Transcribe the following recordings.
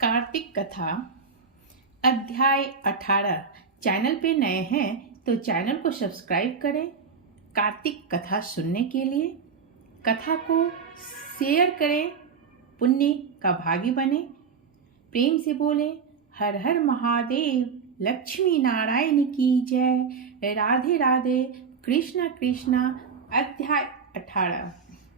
कार्तिक कथा अध्याय 18। चैनल पे नए हैं तो चैनल को सब्सक्राइब करें कार्तिक कथा सुनने के लिए। कथा को शेयर करें, पुण्य का भागी बने। प्रेम से बोले हर हर महादेव, लक्ष्मी नारायण की जय, राधे राधे, कृष्णा कृष्णा। अध्याय 18।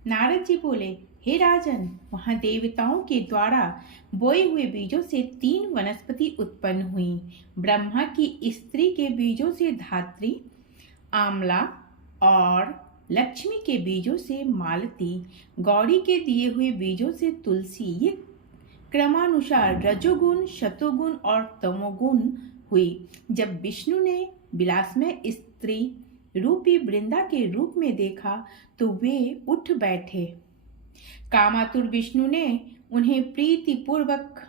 नारद जी बोले, हे राजन, वहां देवताओं के द्वारा बोए हुए बीजों से 3 वनस्पति उत्पन्न हुई। ब्रह्मा की स्त्री के बीजों से धात्री, आमला और लक्ष्मी के बीजों से मालती, गौरी के दिए हुए बीजों से तुलसी। ये क्रमानुसार रजोगुण, शतोगुण और तमोगुण हुई। जब विष्णु ने विलासमय स्त्री रूपी वृंदा के रूप में देखा तो वे उठ बैठे। कामातुर विष्णु ने उन्हें प्रीति पूर्वक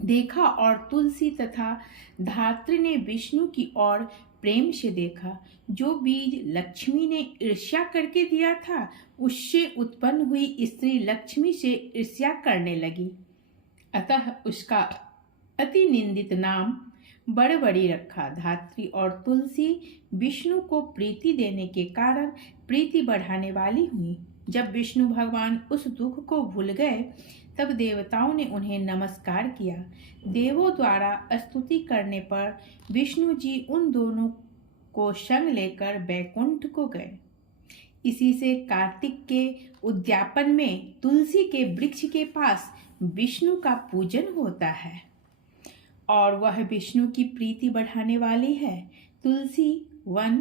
देखा और तुलसी तथा धात्री ने विष्णु की ओर प्रेम से देखा। जो बीज लक्ष्मी ने ईर्ष्या करके दिया था, उससे उत्पन्न हुई स्त्री लक्ष्मी से ईर्ष्या करने लगी। अतः उसका अति निंदित नाम बड़बड़ी रखा। धात्री और तुलसी विष्णु को प्रीति देने के कारण प्रीति बढ़ाने वाली हुई। जब विष्णु भगवान उस दुख को भूल गए तब देवताओं ने उन्हें नमस्कार किया। देवों द्वारा स्तुति करने पर विष्णु जी उन दोनों को संग लेकर बैकुंठ को गए। इसी से कार्तिक के उद्यापन में तुलसी के वृक्ष के पास विष्णु का पूजन होता है और वह विष्णु की प्रीति बढ़ाने वाली है। तुलसी वन,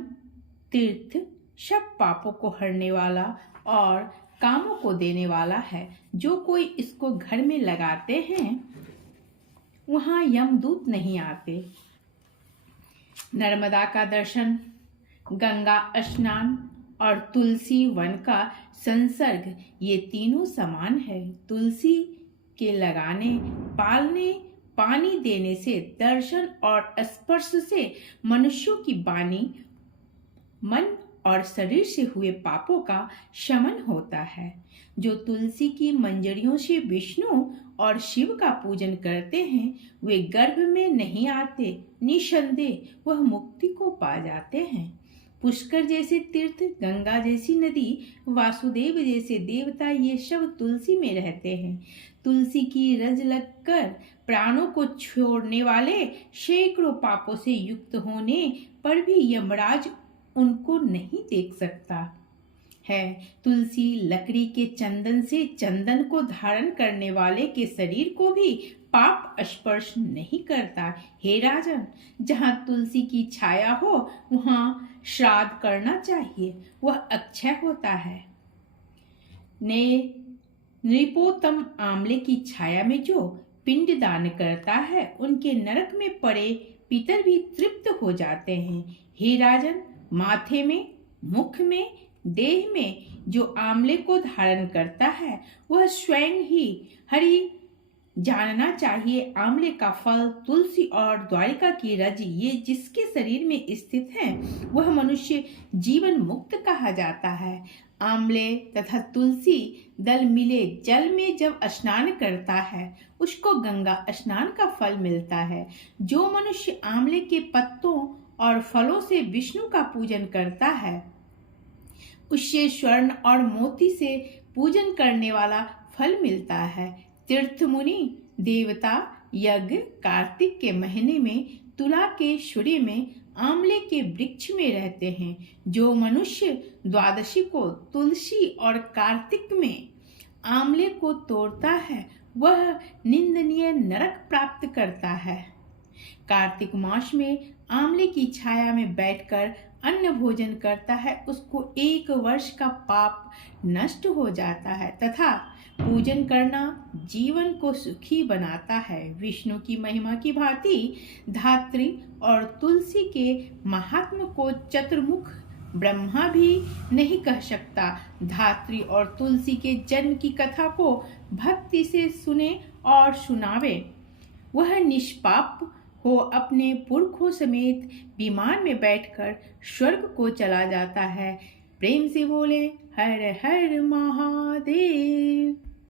तीर्थ, सब पापों को हरने वाला और कामों को देने वाला है। जो कोई इसको घर में लगाते हैं वहां यमदूत नहीं आते। नर्मदा का दर्शन, गंगा स्नान और तुलसी वन का संसर्ग, ये तीनों समान है। तुलसी के लगाने, पालने, पानी देने से, दर्शन और स्पर्श से मनुष्यों की वाणी, मन और शरीर से हुए पापों का शमन होता है। जो तुलसी की मंजरियों से विष्णु और शिव का पूजन करते हैं वे गर्भ में नहीं आते। निसंदेह वह मुक्ति को पा जाते हैं। पुष्कर जैसे तीर्थ, गंगा जैसी नदी, वासुदेव जैसे देवता, ये सब तुलसी में रहते हैं। तुलसी की रज लगकर प्राणों को छोड़ने वाले सैकड़ों पापों से युक्त होने पर भी यमराज उनको नहीं देख सकता है। तुलसी लकड़ी के चंदन से चंदन को धारण करने वाले के शरीर को भी पाप स्पर्श नहीं करता। हे राजन, जहाँ तुलसी की छाया हो वहाँ श्राद्ध करना चाहिए, वह अक्षय होता है। नृपोत्तम आंवले की छाया में जो पिंड दान करता है उनके नरक में पड़े पितर भी तृप्त हो जाते हैं। हे राजन, माथे में, मुख में, देह में जो आंवले को धारण करता है वह स्वयं ही हरि जानना चाहिए। आंवले का फल, तुलसी और द्वारिका की रज, ये जिसके शरीर में स्थित है वह मनुष्य जीवन मुक्त कहा जाता है। आंवले तथा तुलसी दल मिले जल में जब स्नान करता है उसको गंगा स्नान का फल मिलता है। जो मनुष्य आंवले के पत्तों और फलों से विष्णु का पूजन करता है उससे स्वर्ण और मोती से पूजन करने वाला फल मिलता है। तीर्थ मुनि देवता यज्ञ कार्तिक के महीने में तुला के सूर्य में आंवले के वृक्ष में रहते हैं। जो मनुष्य द्वादशी को तुलसी और कार्तिक में आंवले को तोड़ता है वह निंदनीय नरक प्राप्त करता है। कार्तिक मास में आंवले की छाया में बैठकर अन्न भोजन करता है उसको 1 वर्ष का पाप नष्ट हो जाता है तथा पूजन करना जीवन को सुखी बनाता है। विष्णु की महिमा की भांति धात्री और तुलसी के महात्म को चतुर्मुख ब्रह्मा भी नहीं कह सकता। धात्री और तुलसी के जन्म की कथा को भक्ति से सुने और सुनावे वह निष्पाप हो अपने पुरखों समेत विमान में बैठकर स्वर्ग को चला जाता है। प्रेम से बोले हर हर महादेव।